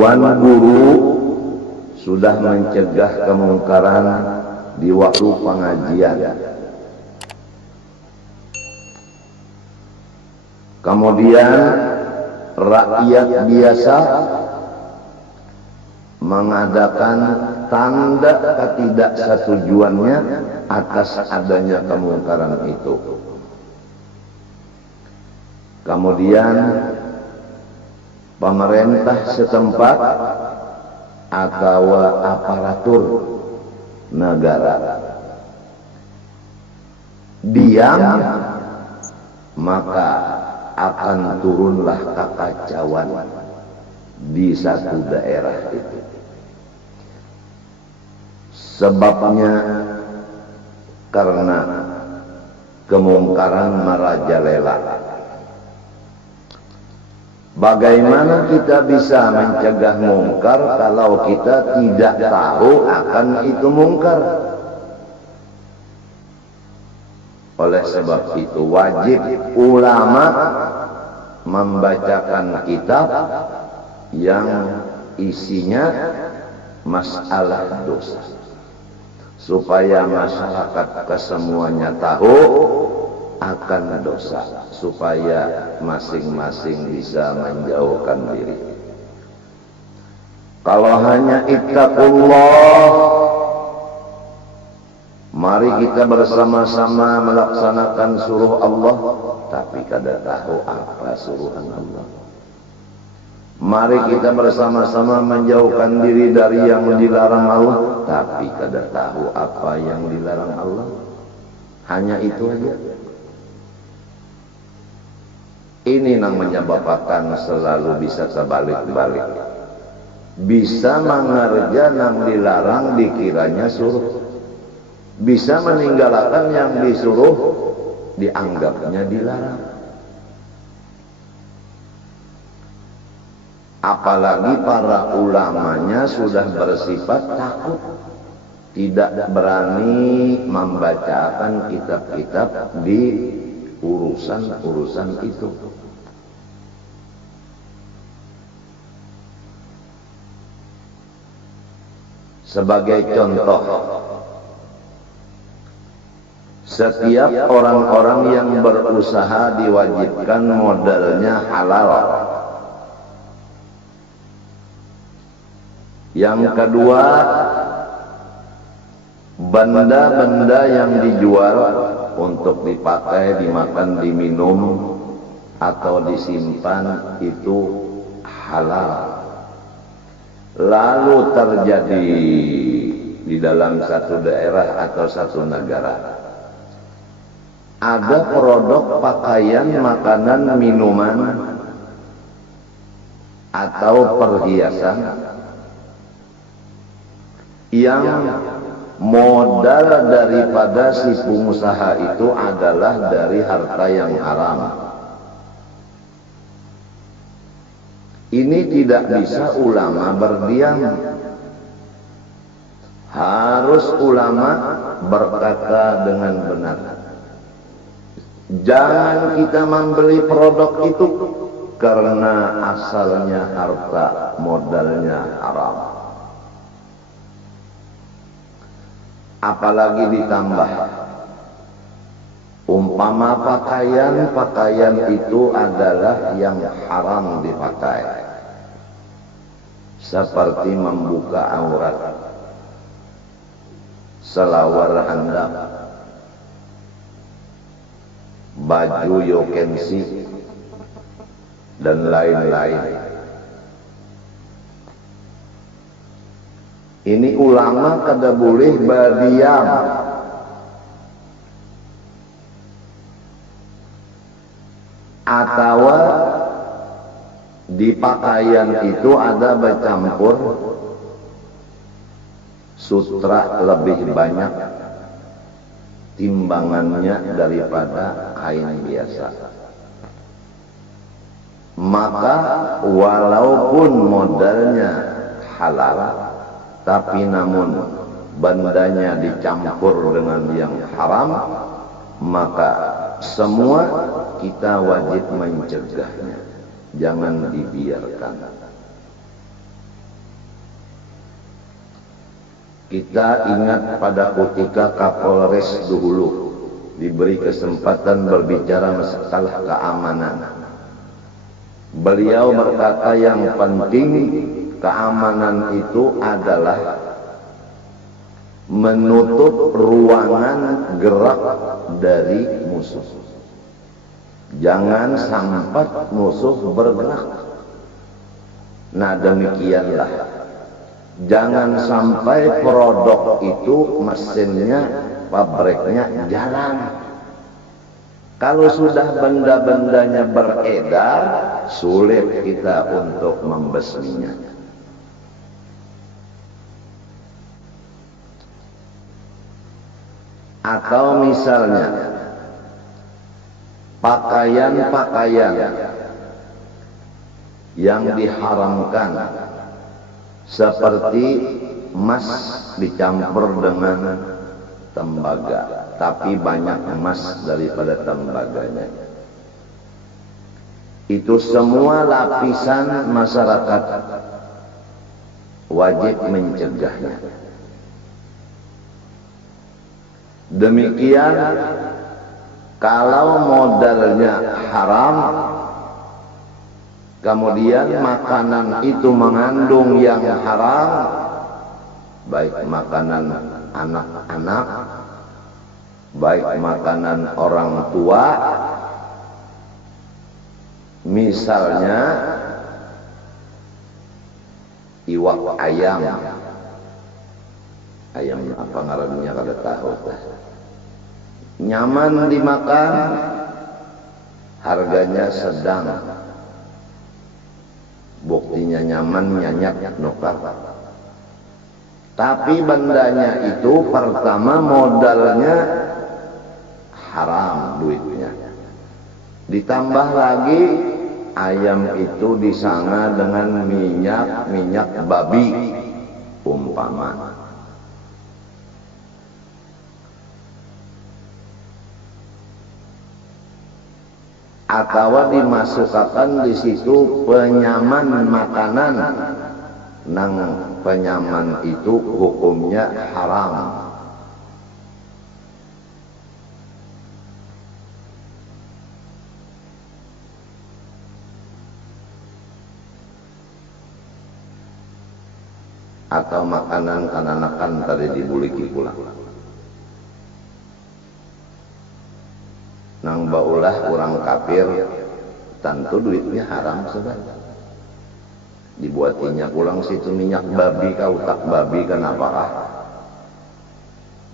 tuan guru sudah mencegah kemungkaran di waktu pengajian. Kemudian rakyat biasa mengadakan tanda ketidaksetujuannya atas adanya kemungkaran itu. Kemudian pemerintah setempat atau aparatur negara diam, maka akan turunlah kekacauan di satu daerah itu. Sebabnya karena kemungkaran merajalela. Bagaimana kita bisa mencegah mungkar kalau kita tidak tahu akan itu mungkar? Oleh sebab itu wajib ulama membacakan kitab yang isinya masalah dosa, supaya masyarakat kesemuanya tahu akan dosa, supaya masing-masing bisa menjauhkan diri. Kalau hanya ittaqullah, mari kita bersama-sama melaksanakan suruh Allah, tapi kada tahu apa suruhan Allah. Mari kita bersama-sama menjauhkan diri dari yang dilarang Allah, tapi kada tahu apa yang dilarang Allah. Hanya itu aja. Ini yang menyebabkan selalu bisa terbalik-balik. Bisa mengerja yang dilarang dikiranya suruh. Bisa meninggalkan yang disuruh dianggapnya dilarang. Apalagi para ulamanya sudah bersifat takut, tidak berani membacakan kitab-kitab di urusan-urusan itu. Sebagai contoh, setiap orang-orang yang berusaha diwajibkan modalnya halal. Yang kedua, benda-benda yang dijual untuk dipakai, dimakan, diminum atau disimpan itu halal. Lalu terjadi di dalam satu daerah atau satu negara ada produk pakaian, makanan, minuman atau perhiasan yang modal daripada si pengusaha itu adalah dari harta yang haram. Ini tidak bisa ulama berdiam. Harus ulama berkata dengan benar. Jangan kita membeli produk itu karena asalnya harta modalnya haram. Apalagi ditambah umpama pakaian itu adalah yang haram dipakai, seperti membuka aurat, selawar handap, baju yokensi, dan lain-lain. Ini ulama kada boleh berdiam. Atau di pakaian itu ada bercampur sutra lebih banyak timbangannya daripada kain biasa. Maka walaupun modalnya halal, tapi namun bandanya dicampur dengan yang haram, maka semua kita wajib mencegahnya, jangan dibiarkan. Kita ingat pada ketika Kapolres dulu diberi kesempatan berbicara masalah keamanan. Beliau berkata yang penting keamanan itu adalah menutup ruangan gerak dari musuh. Jangan sampai musuh bergerak. Nah demikianlah, jangan sampai produk itu mesinnya, pabriknya jalan. Kalau sudah benda-bendanya beredar, sulit kita untuk membasminya. Atau misalnya pakaian-pakaian yang diharamkan seperti emas dicampur dengan tembaga, tapi banyak emas daripada tembaganya. Itu semua lapisan masyarakat wajib mencegahnya. Demikian kalau modalnya haram, kemudian makanan itu mengandung yang haram, baik makanan anak-anak, baik makanan orang tua, misalnya iwak ayam, ayam apa ngarannya kada tahu, nyaman dimakan, harganya sedang, buktinya nyaman nyanyak nukar. Tapi bandanya itu pertama modalnya haram duitnya. Ditambah lagi ayam itu disanga dengan minyak babi umpama. Atau dimasukkan di situ penyaman makanan, nang penyaman itu hukumnya haram. Atau makanan kananakan tadi dibuliki pula. Nang baulah orang kafir, tentu duitnya haram sudah. Dibuatinya pulang situ minyak babi, kau tak babi kenapa?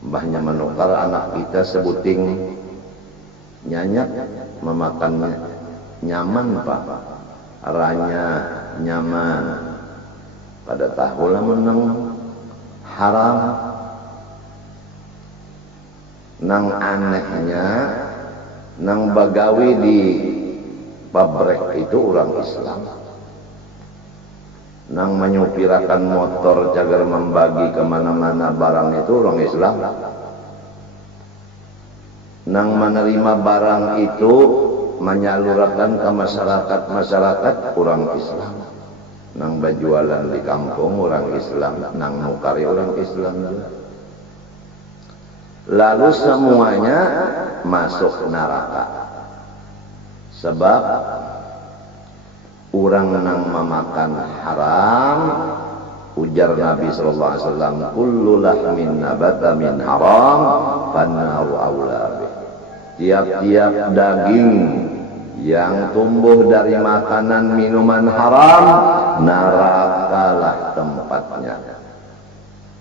Mbahnya menukar anak kita sebuting nyanyak memakannya, nyaman pak, ranya nyaman. Pada tahulah menang haram. Nang anehnya, nang bagawi di pabrik itu orang Islam. Nang menyupirakan motor cagar membagi kemana-mana barang itu orang Islam. Nang menerima barang itu menyalurkan ke masyarakat orang Islam. Nang berjualan di kampung orang Islam, nang nukari orang Islam juga. Lalu semuanya masuk neraka. Sebab orang nang memakan haram, ujar Nabi sallallahu alaihi wasallam, kullu lahmin nabata min haram fannaru aula bih. Tiap-tiap daging yang tumbuh dari makanan minuman haram, nerakalah tempatnya.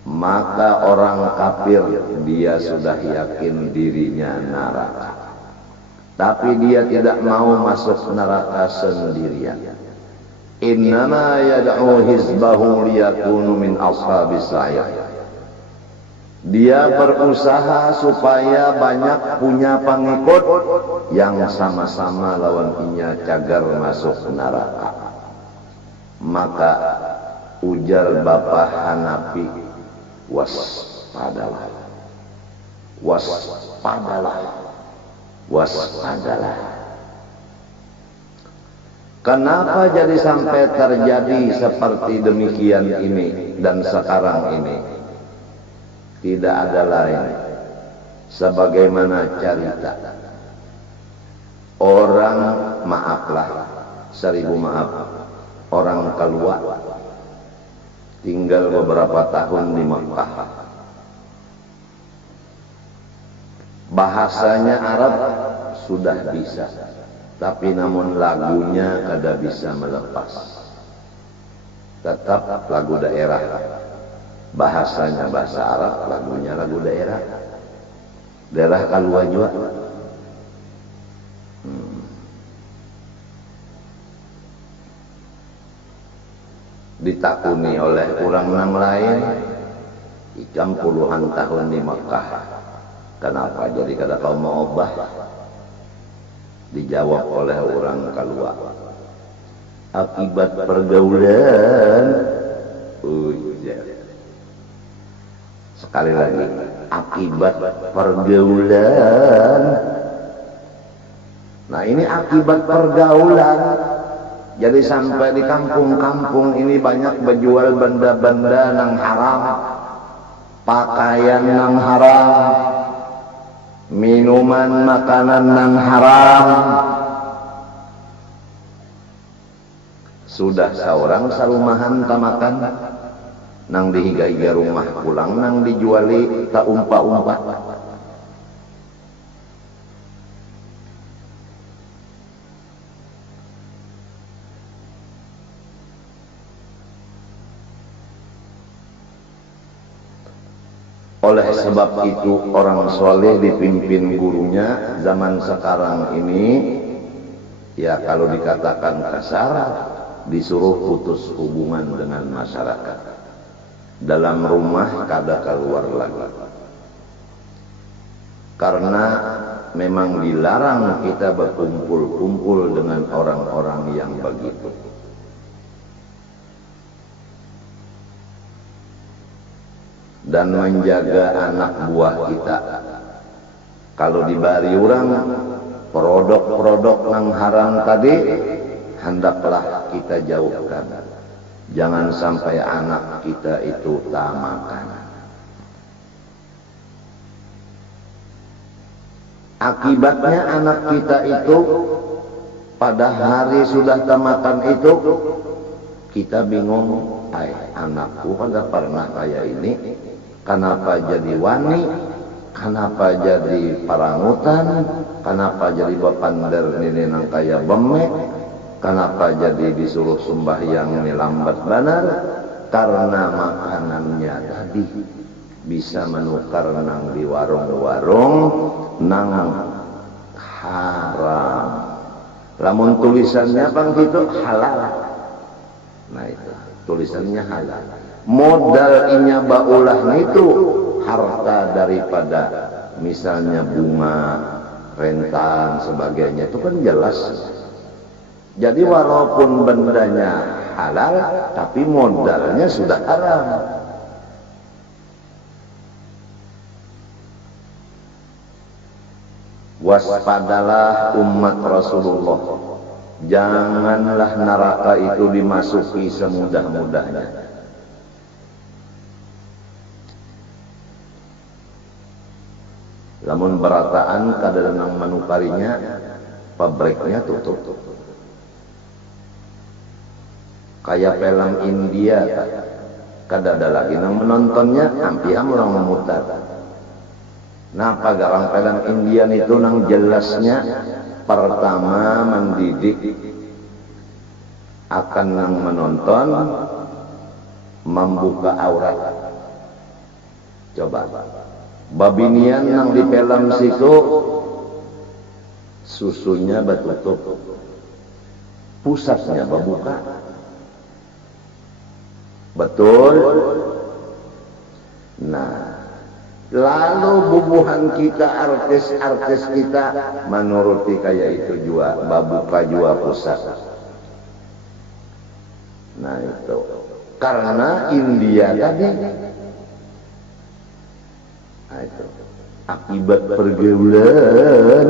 Maka orang kafir dia sudah yakin dirinya neraka, tapi dia tidak mau masuk neraka sendirian. Innama yad'u hizbahu liyakunu min ashabis sa'ir. Dia berusaha supaya banyak punya pengikut yang sama-sama lawan inya cagar masuk neraka. Maka ujar Bapak Hanafi, waspadalah, waspadalah, waspadalah. Kenapa jadi sampai terjadi seperti demikian ini dan sekarang ini? tidak ada lain sebagaimana cerita orang, maaflah, 1000 maaf, orang keluar tinggal beberapa tahun di Mekah. Bahasanya Arab sudah bisa, tapi namun lagunya kada bisa melepas. Tetap lagu daerah, bahasanya bahasa Arab, lagunya lagu daerah. Daerah keluar juga. Ditakuni oleh orang nang lain, ikam puluhan tahun di Mekah. Kenapa jadi kada kau mau obah? Dijawab oleh orang keluar, akibat pergaulan. Sekali lagi, akibat pergaulan. Nah, ini akibat pergaulan. Jadi sampai di kampung-kampung ini banyak berjual benda-benda nang haram, pakaian nang haram, minuman makanan nang haram. Sudah seorang sarumahan tamakan nang dihiga-higa rumah pulang nang dijuali tak umpa-umpa. Oleh sebab itu orang soleh dipimpin gurunya zaman sekarang ini, ya kalau dikatakan kasar, disuruh putus hubungan dengan masyarakat. Dalam rumah kada keluar lagi. Karena memang dilarang kita berkumpul-kumpul dengan orang-orang yang begitu. Dan menjaga anak buah kita. Kalau dibari orang produk-produk nang haram tadi, hendaklah kita jauhkan. Jangan sampai anak kita itu tak makan. Akibatnya anak kita itu pada hari sudah tak makan itu, kita bingung. Anakku pada pernah kayak ini, kenapa jadi wani, kenapa jadi parangutan, kenapa jadi bapander ini nang kaya bemek, kenapa jadi disuruh sembahyang ini lambat benar? Karena makanannya tadi bisa menukar nang di warung-warung nang haram. Lamun tulisannya bang gitu halal. Nah itu tulisannya halal. Modal inya baulah itu harta daripada misalnya bunga, rentan, sebagainya itu kan jelas. Jadi walaupun bendanya halal, tapi modalnya sudah haram. Waspadalah umat Rasulullah. Janganlah neraka itu dimasuki semudah-mudahnya. Lamun berataan kadang-kadang menukarinya, pabriknya tutup. Kayak film India, kada ada lagi nang menontonnya, ampiam orang memutar. Napa garang film India itu nang jelasnya pertama mendidik akan nang menonton, membuka aurat. Coba babinian nang di film situ susunya batutup, pusatnya berbuka. Betul. Nah, lalu bubuhan kita, artis-artis kita menuruti kayak itu juga, babuka juga pusat. Nah itu karena India tadi. Nah itu akibat pergaulan.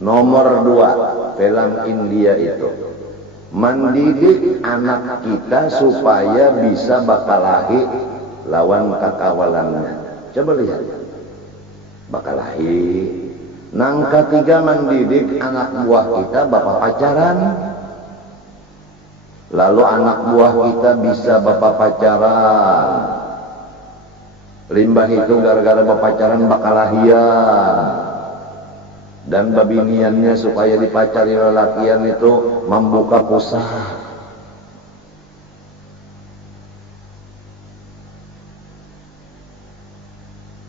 Nomor 2 film India itu mendidik anak kita supaya bisa bakalahi lawan kakawalannya. Coba lihat, bakalahi. Nang ketiga, mendidik anak buah kita bapak pacaran. Lalu anak buah kita bisa bapak pacaran. Limbah itu gara-gara bapak pacaran bakalahian. Dan babiniannya supaya dipacari lelakian itu membuka pusat.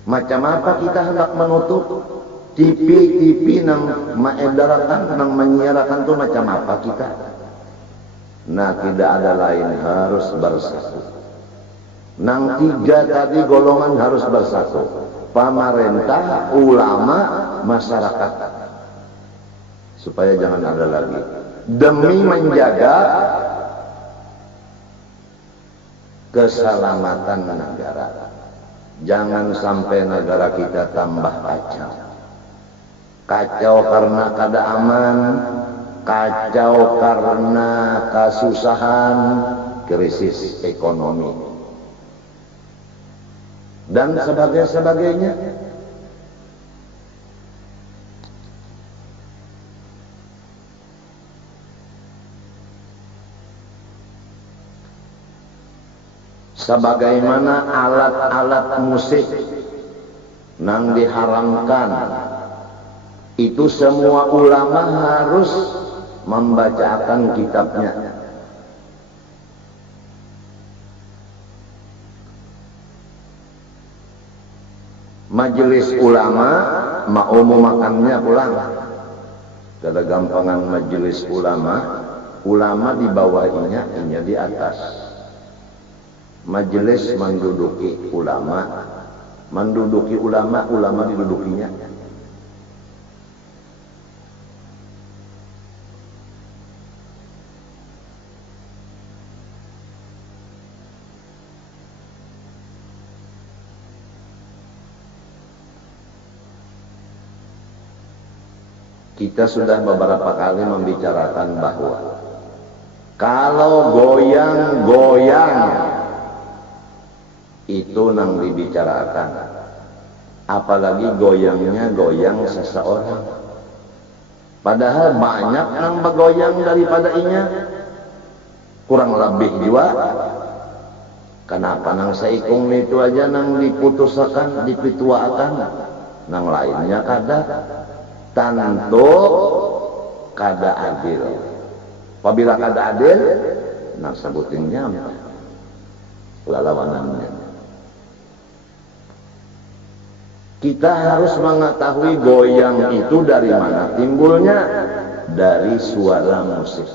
Macam apa kita hendak menutup TV nang maedarakan, nang menyiarakan itu macam apa kita? Nah, tidak ada lain, harus bersatu. Nang tiga tadi golongan harus bersatu. Pemerintah, ulama, masyarakat. Supaya jangan ada lagi. Demi menjaga keselamatan negara. Jangan sampai negara kita tambah kacau. Kacau karena kada aman, kacau karena kesusahan, krisis ekonomi, dan sebagainya. Sebagaimana alat-alat musik nang diharamkan, itu semua ulama harus membacakan kitabnya. Majelis ulama mau makannya pulang. Kada gampangan majelis ulama, ulama di bawahnya, inya di atas. Majelis menduduki ulama, ulama didudukinya. Kita sudah beberapa kali membicarakan bahwa kalau goyang-goyang itu nang dibicarakan, apalagi goyangnya goyang seseorang. Padahal banyak nang begoyang daripada inya, kurang lebih juga. Kenapa nang seikung itu aja nang diputusakan, dipituakan, nang lainnya kada? Tentu kada adil. Apabila kada adil, nang sebutinnya lalawanannya. Kita harus mengetahui goyang itu dari mana timbulnya. Dari suara musik.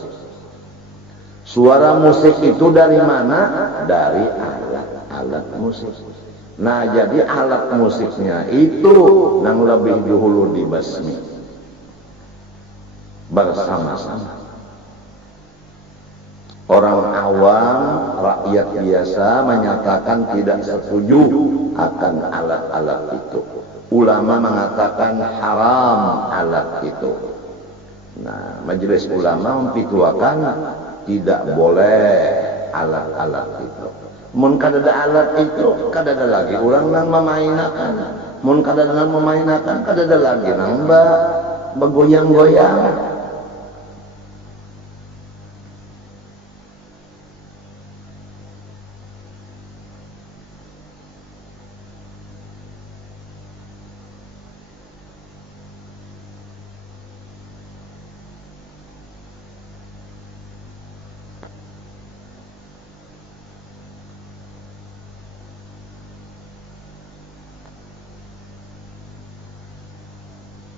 Suara musik itu dari mana? Dari alat-alat musik. Nah, jadi alat musiknya itu yang lebih dahulu dibasmi bersama-sama. Orang awam, rakyat biasa menyatakan tidak setuju akan alat-alat itu. Ulama mengatakan haram alat itu. Nah, majelis ulama memfitwakan tidak boleh alat-alat itu. Mun kadada alat itu, kadada lagi orang nang memainakan. Mun kadada nang memainakan, kadada lagi nang begoyang-goyang.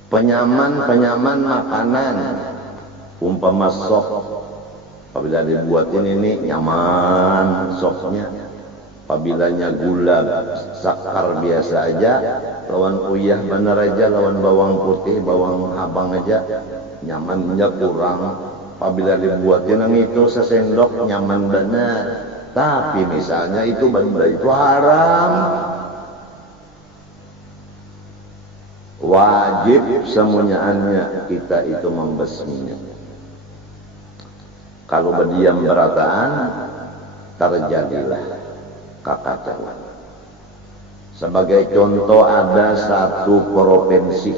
Penyaman makanan, umpama sop, apabila dibuatin ini nyaman sopnya. Apabilanya gula sakar biasa aja, lawan uyah bener aja, lawan bawang putih, bawang habang aja, nyamannya kurang. Apabila dibuatin yang itu sesendok nyaman bener, tapi misalnya itu benda itu haram, wajib semuanya kita itu membasminya. Kalau berdiam berataan, terjadilah kekacauan. Sebagai contoh, ada satu provinsi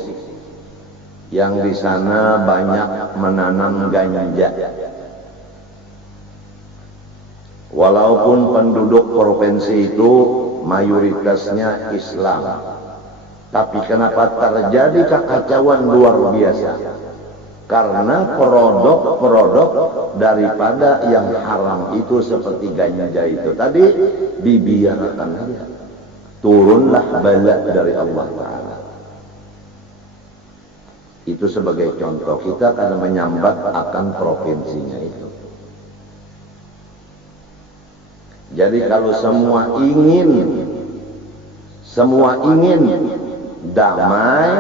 yang di sana banyak menanam ganja. Walaupun penduduk provinsi itu mayoritasnya Islam, tapi kenapa terjadi kekacauan luar biasa? Karena produk-produk daripada yang haram itu seperti ganja itu tadi dibiarkan saja. Turunlah bala dari Allah Ta'ala. Itu sebagai contoh kita karena menyambat akan provinsinya itu. Jadi kalau semua ingin damai,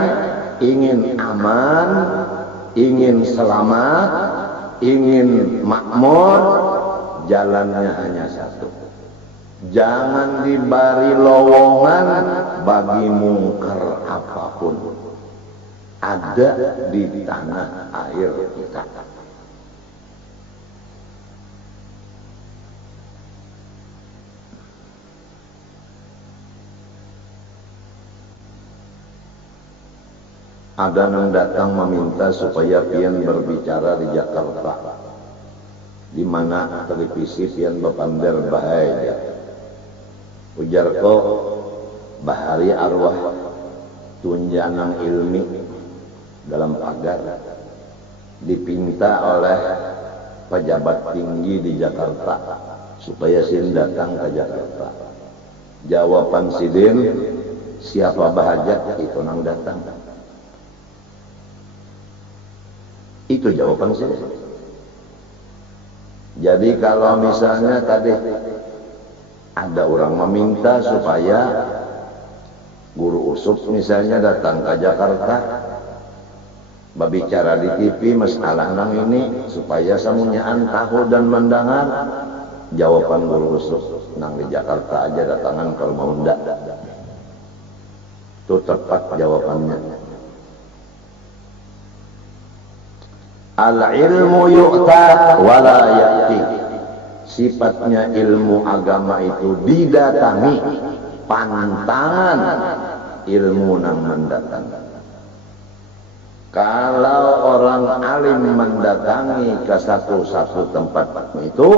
ingin aman, ingin selamat, ingin makmur, jalannya hanya satu. Jangan diberi lowongan bagi mungkar apapun. Ada di tanah air kita. Ada yang datang meminta supaya pian berbicara di Jakarta, di mana televisi pian bepander bahaya. Ujar ko bahari arwah tunjangan ilmi dalam pagar dipinta oleh pejabat tinggi di Jakarta supaya sin datang ke Jakarta. Jawaban sidin, siapa bahajat itu nang datang. Itu jawaban saya. Jadi kalau misalnya tadi ada orang meminta supaya guru usup misalnya datang ke Jakarta berbicara di TV masalah nang ini supaya semuanyaan tahu dan mendengar, jawaban guru usup nang di Jakarta aja datangan kalau mau ndak. Itu tepat jawabannya. Al-ilmu yu'ta wala ya'ti. Sifatnya ilmu agama itu didatangi, pantangan ilmu nang mendatang. Kalau orang alim mendatangi ke satu tempat itu,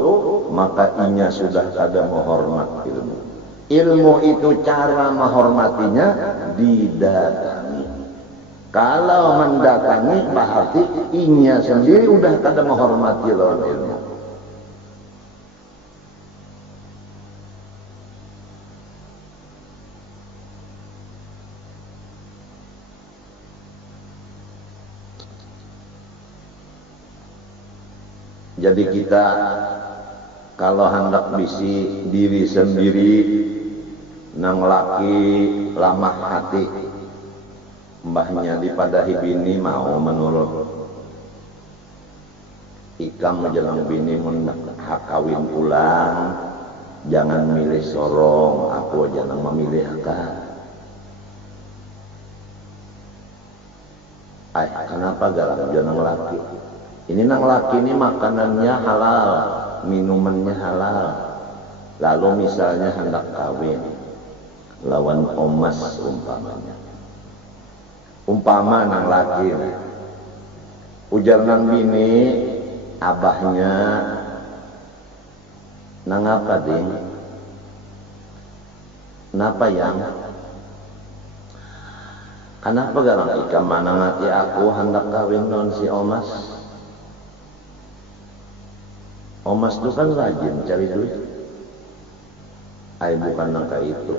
maka inya sudah ada menghormat ilmu. Ilmu itu cara menghormatinya didatangi. Kalau mendatangi berarti inya sendiri udah kada menghormati lawan ilmu. Jadi kita kalau hendak bisi diri sendiri nang laki lamah hati, mbahnya dipadahi bini mau menurut ikam menjelang bini hak kawin ulang, jangan milih sorong, aku jangan memilih akak. Kenapa garam jangan laki? Ini nang laki ini makanannya halal, minumannya halal. Lalu misalnya hendak kawin lawan omas umpamanya. Umpama nang laki ujar nang bini abahnya nang apa ding? Napa yang? Kenapa garang ikam manangati aku hendak kawin non si omas? Omas itu kan rajin cari duit. Bukan nangka itu.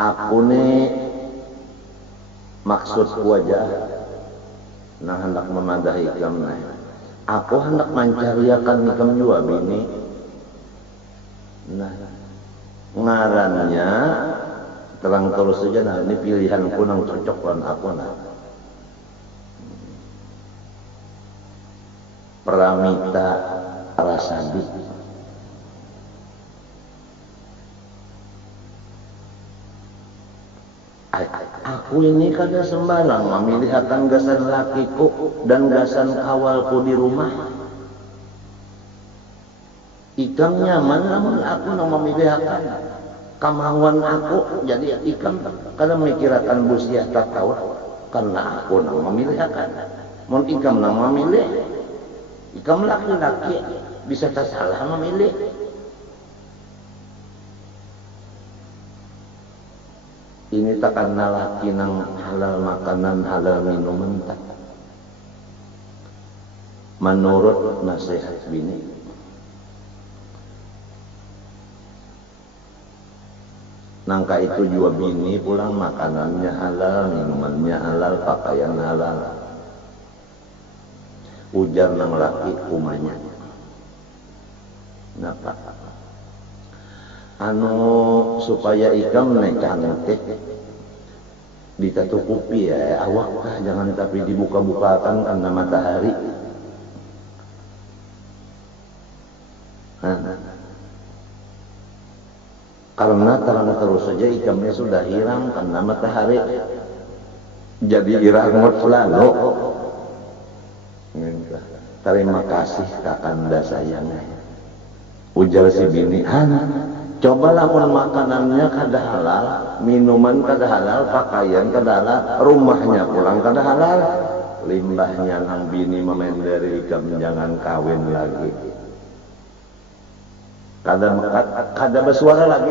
Aku nih maksudku aja nah hendak memadahi ikam nih. Aku hendak mencariakan ikam juga bini. Nah ngarannya terang terus saja, nah ini pilihanku nang cocok dengan aku nah. Pramita Rasadi. Aku ini kada sembarang memilih akan gasan lakiku dan gasan kawalku di rumah. Ikam nyaman namun aku nang memilih akan kemauan aku jadi ikam karena memikirkan busiah tak tahu karena aku nang memilih akan mun ikam nang memilih ikam laki-laki bisa tak salah memilih. Ini takkan laki nang halal makanan halal minuman tak menurut nasihat bini. Nangka itu juga bini pulang makanannya halal, minumannya halal, pakaian halal. Ujar nang laki umanya. Napa? Anu supaya ikam naik cantik ditatukupi ya awak kah jangan tapi dibuka-bukakan karena matahari. Karena terang terus saja ikamnya sudah hilang karena matahari jadi irangmut lalu. Terima kasih kakanda sayangnya. Ujar si bini, cobalah pun makanannya kada halal, minuman kada halal, pakaian kada halal, rumahnya pulang kada halal. Limbahnya nang bini memenderi ikam jangan kawin lagi. Kada bersuara lagi,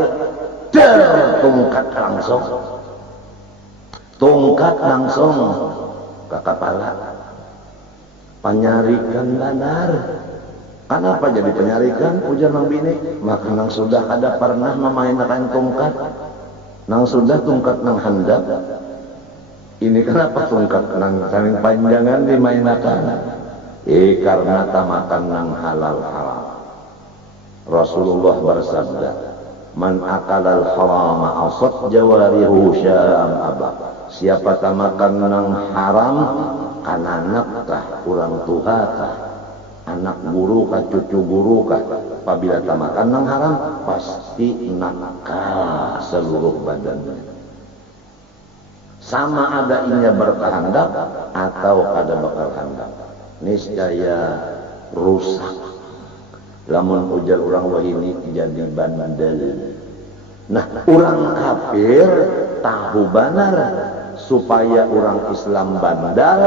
tungkat langsung ke kepala, penyarikan benar. Kenapa jadi penyarikan? Ujar nang bini, maka nang sudah ada pernah memainkan tungkat, nang sudah tungkat nang handap. Ini kenapa tungkat nang saling panjangan dimainkan? Karena tamakan nang halal. Rasulullah bersabda, man akalal harama asad jawarihu syam abak. Siapa tamakan nang haram, anak kah, orang tua kah, anak guru kah, cucu guru kah. Apabila tamakan nang haram, pasti nakal seluruh badannya. Sama ada inya berkehendak atau ada bakal hendak. Niscaya rusak. Lamun ujar orang wahini jadi bandel. Nah, orang kafir tahu benar supaya orang Islam bandel,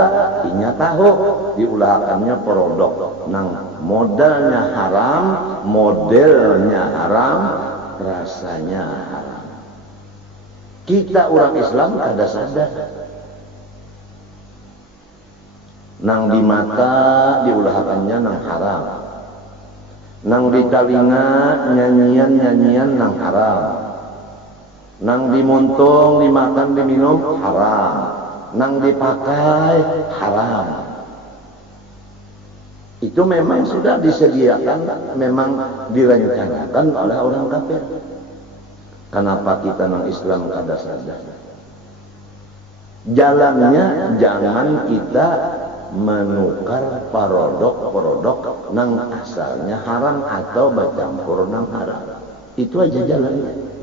inya tahu diulahakannya produk nang modalnya haram, modelnya haram, rasanya haram. Kita orang Islam kada sadar. Nang di mata diulahakannya nang haram. Nang di telinga nyanyian nang haram. Nang dimuntung, dimakan, diminum haram. Nang dipakai haram. Itu memang sudah disediakan, memang direncanakan oleh orang kafir. Kenapa kita nang Islam kada sadar? Jalannya jangan kita menukar produk nang asalnya haram atau bercampur nang haram. Itu aja jalannya.